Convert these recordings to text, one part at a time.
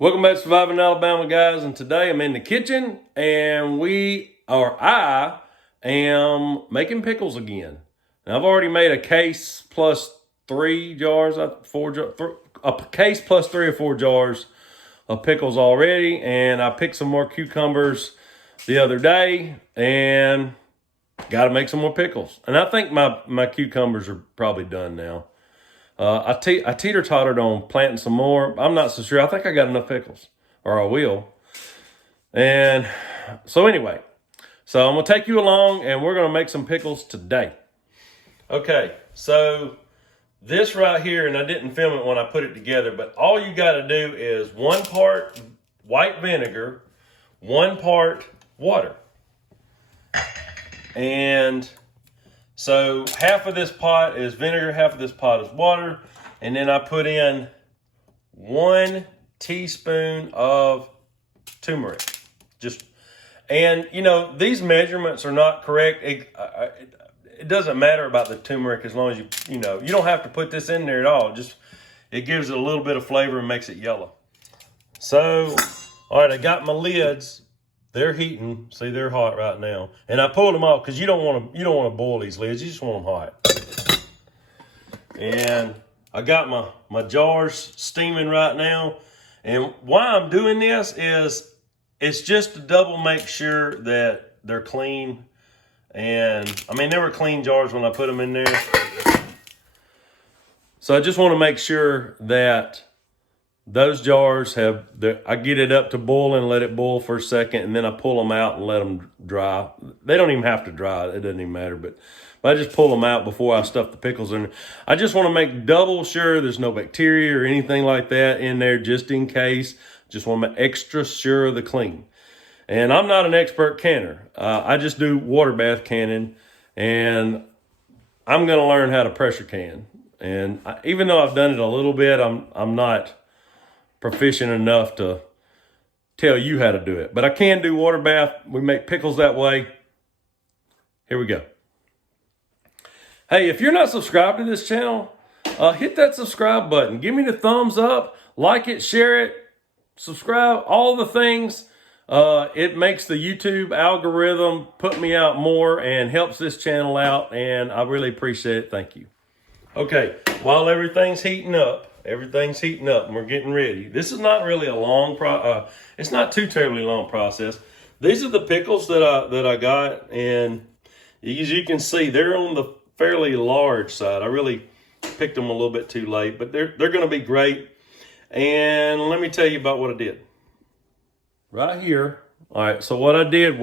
Welcome back to Surviving Alabama, guys. And today I'm in the kitchen and I am making pickles again. Now, I've already made a case plus 3 jars, a case plus 3 or 4 jars of pickles already. And I picked some more cucumbers the other day and got to make some more pickles. And I think my cucumbers are probably done now. I teeter-tottered on planting some more. I'm not so sure. I think I got enough pickles, or I will. And so anyway, so I'm going to take you along, and we're going to make some pickles today. Okay, so this right here, and I didn't film it when I put it together, but all you got to do is 1 part white vinegar, 1 part water. And so half of this pot is vinegar, half of this pot is water. And then I put in 1 teaspoon of turmeric. And you know, these measurements are not correct. It doesn't matter about the turmeric as long as you don't have to put this in there at all. It gives it a little bit of flavor and makes it yellow. So, all right, I got my lids. They're heating. See, they're hot right now. And I pulled them off because you don't want to boil these lids. You just want them hot. And I got my jars steaming right now. And why I'm doing this is it's just to double make sure that they're clean. And I mean, they were clean jars when I put them in there. So I just want to make sure that those jars I get it up to boiling, let it boil for a second, and then I pull them out and let them dry. They don't even have to dry. It doesn't even matter, but I just pull them out before I stuff the pickles in. I just want to make double sure there's no bacteria or anything like that in there, just in case. Just want to make extra sure of the clean. And I'm not an expert canner. I just do water bath canning, and I'm going to learn how to pressure can. And even though I've done it a little bit, I'm not proficient enough to tell you how to do it. But I can do water bath. We make pickles that way. Here we go. Hey, if you're not subscribed to this channel, hit that subscribe button. Give me the thumbs up, like it, share it, subscribe, all the things. It makes the YouTube algorithm put me out more and helps this channel out, and I really appreciate it. Thank you. Okay, while everything's heating up and we're getting ready. This is not really a long it's not too terribly long process. These are the pickles that I got, and as you can see, they're on the fairly large side. I really picked them a little bit too late, but they're going to be great. And let me tell you about what I did. Right here. All right, so what I did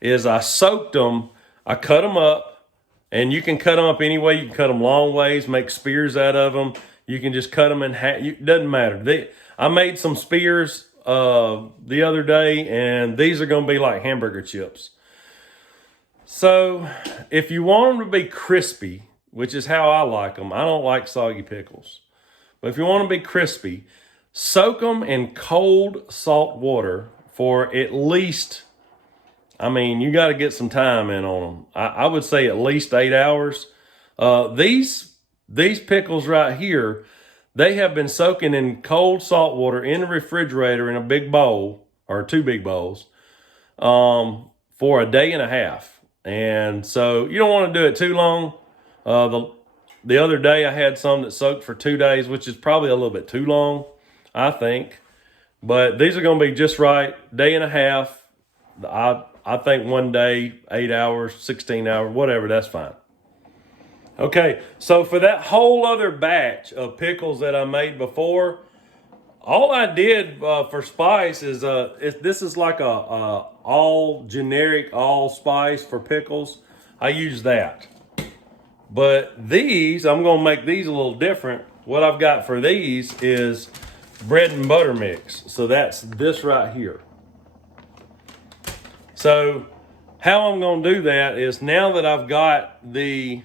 is I soaked them, I cut them up, and you can cut them up any way. You can cut them long ways, make spears out of them. You can just cut them in half. It doesn't matter. I made some spears the other day, and these are going to be like hamburger chips. So if you want them to be crispy, which is how I like them, I don't like soggy pickles. But if you want them to be crispy, soak them in cold salt water for at least, you got to get some time in on them. I would say at least 8 hours. These pickles right here, they have been soaking in cold salt water in the refrigerator in a big bowl, or 2 big bowls, for a day and a half. And so you don't want to do it too long. The other day I had some that soaked for 2 days, which is probably a little bit too long, I think. But these are going to be just right, day and a half. I think 1 day, 8 hours, 16 hours, whatever, that's fine. Okay, so for that whole other batch of pickles that I made before, all I did for spice is, this is like a all generic allspice for pickles. I use that. But these, I'm going to make these a little different. What I've got for these is bread and butter mix. So that's this right here. So how I'm going to do that is, now that I've got the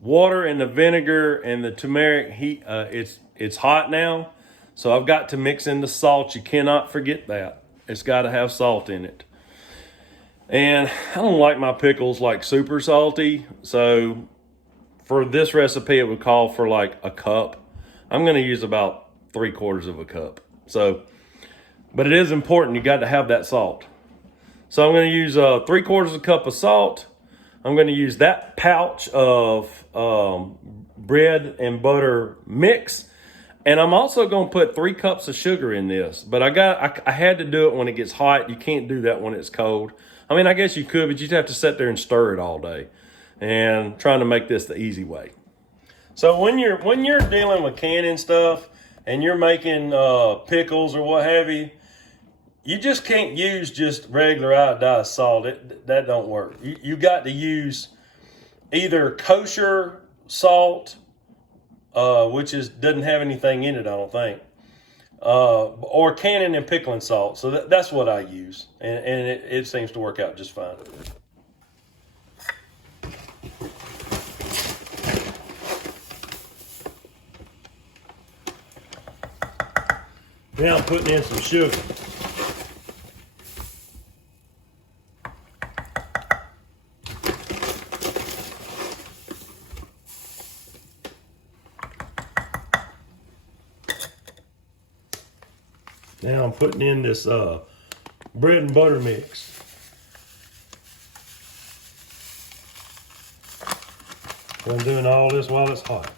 water and the vinegar and the turmeric heat, it's hot now. So I've got to mix in the salt. You cannot forget that. It's got to have salt in it. And I don't like my pickles like super salty. So for this recipe, it would call for like a cup. I'm going to use about 3/4 of a cup. So, but it is important. You got to have that salt. So I'm going to use 3/4 of a cup of salt. I'm going to use that pouch of bread and butter mix. And I'm also going to put 3 cups of sugar in this, but I had to do it when it gets hot. You can't do that when it's cold. I mean, I guess you could, but you'd have to sit there and stir it all day. And trying to make this the easy way. So when you're dealing with canning stuff and you're making pickles or what have you, you just can't use just regular iodized salt. That don't work. You got to use either kosher salt, which doesn't have anything in it, I don't think, or canning and pickling salt. So that's what I use, and it seems to work out just fine. Now I'm putting in some sugar. Now I'm putting in this bread and butter mix. I'm doing all this while it's hot.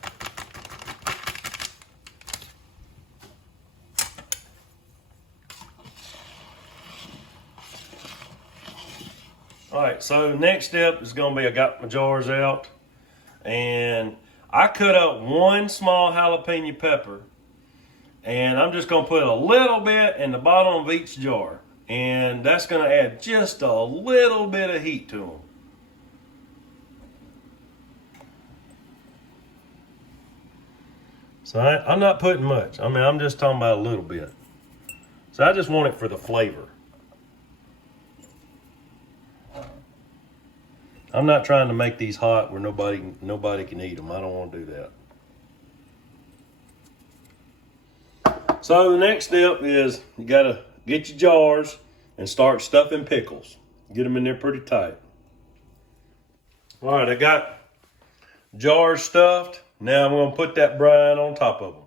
All right, so next step is going to be I got my jars out, and I cut up 1 small jalapeno pepper, and I'm just going to put a little bit in the bottom of each jar, and that's going to add just a little bit of heat to them. So I'm not putting much. I mean, I'm just talking about a little bit. So I just want it for the flavor. I'm not trying to make these hot where nobody can eat them. I don't want to do that. So the next step is you got to get your jars and start stuffing pickles. Get them in there pretty tight. All right, I got jars stuffed. Now I'm going to put that brine on top of them.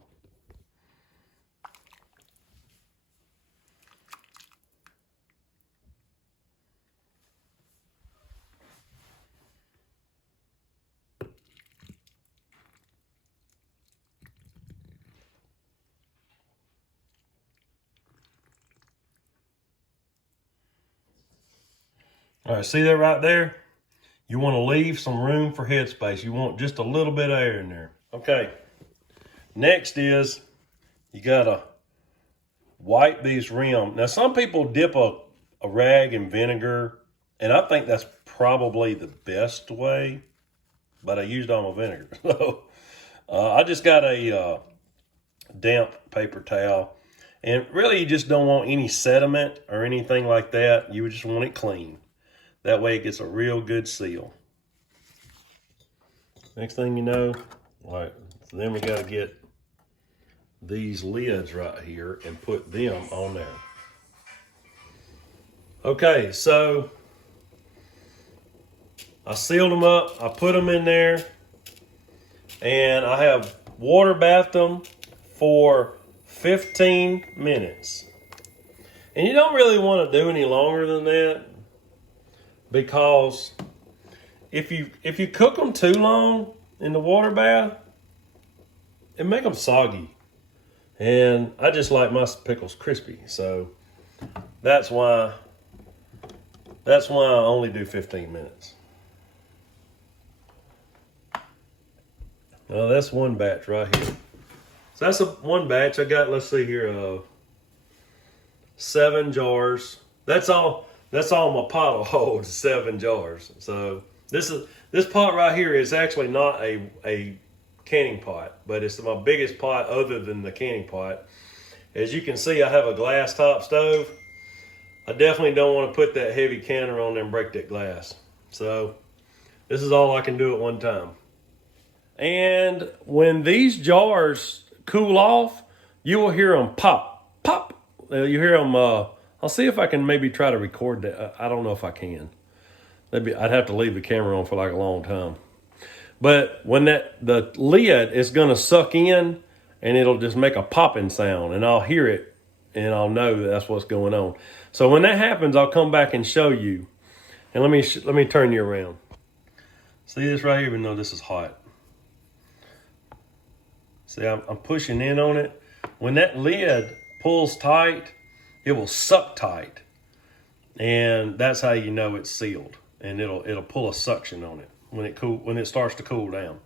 All right, see that right there? You want to leave some room for headspace. You want just a little bit of air in there. Okay, next is you got to wipe these rims. Now, some people dip a rag in vinegar, and I think that's probably the best way, but I used all my vinegar. So I just got a damp paper towel, and really you just don't want any sediment or anything like that. You just want it clean. That way it gets a real good seal. Next thing you know, all right, so then we got to get these lids right here and put them on there. Okay, so I sealed them up. I put them in there, and I have water bathed them for 15 minutes. And you don't really want to do any longer than that, because if you cook them too long in the water bath, it make them soggy. And I just like my pickles crispy, so that's why I only do 15 minutes. Well, that's one batch right here. So that's one batch. I got, let's see here, 7 jars. That's all my pot will hold, 7 jars. So this pot right here is actually not a canning pot, but it's my biggest pot other than the canning pot. As you can see, I have a glass top stove. I definitely don't want to put that heavy canner on there and break that glass. So this is all I can do at one time. And when these jars cool off, you will hear them pop, pop. You hear them, I'll see if I can maybe try to record that. I don't know if I can. I'd have to leave the camera on for like a long time. But when the lid is going to suck in and it'll just make a popping sound, and I'll hear it, and I'll know that that's what's going on. So when that happens, I'll come back and show you. And let me turn you around. See this right here, even though this is hot. See, I'm pushing in on it. When that lid pulls tight, it will suck tight. And that's how you know it's sealed. And it'll pull a suction on it when it starts to cool down.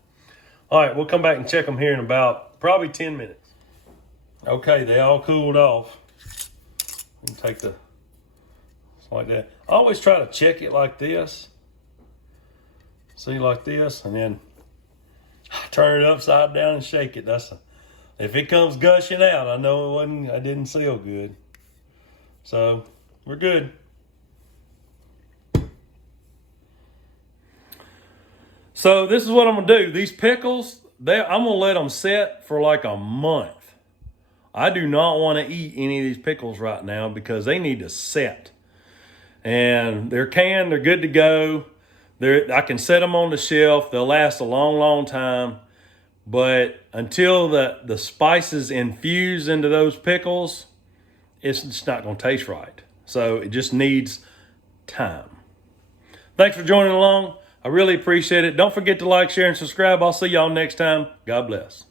All right, we'll come back and check them here in about probably 10 minutes. Okay, they all cooled off. You can take the, it's like that. I always try to check it like this. See, like this, and then turn it upside down and shake it. If it comes gushing out, I know I didn't seal good. So we're good. So this is what I'm gonna do. These pickles, I'm gonna let them set for like a month. I do not want to eat any of these pickles right now because they need to set. And they're canned, they're good to go. I can set them on the shelf. They'll last a long, long time. But until the spices infuse into those pickles, it's just not going to taste right. So it just needs time. Thanks for joining along. I really appreciate it. Don't forget to like, share, and subscribe. I'll see y'all next time. God bless.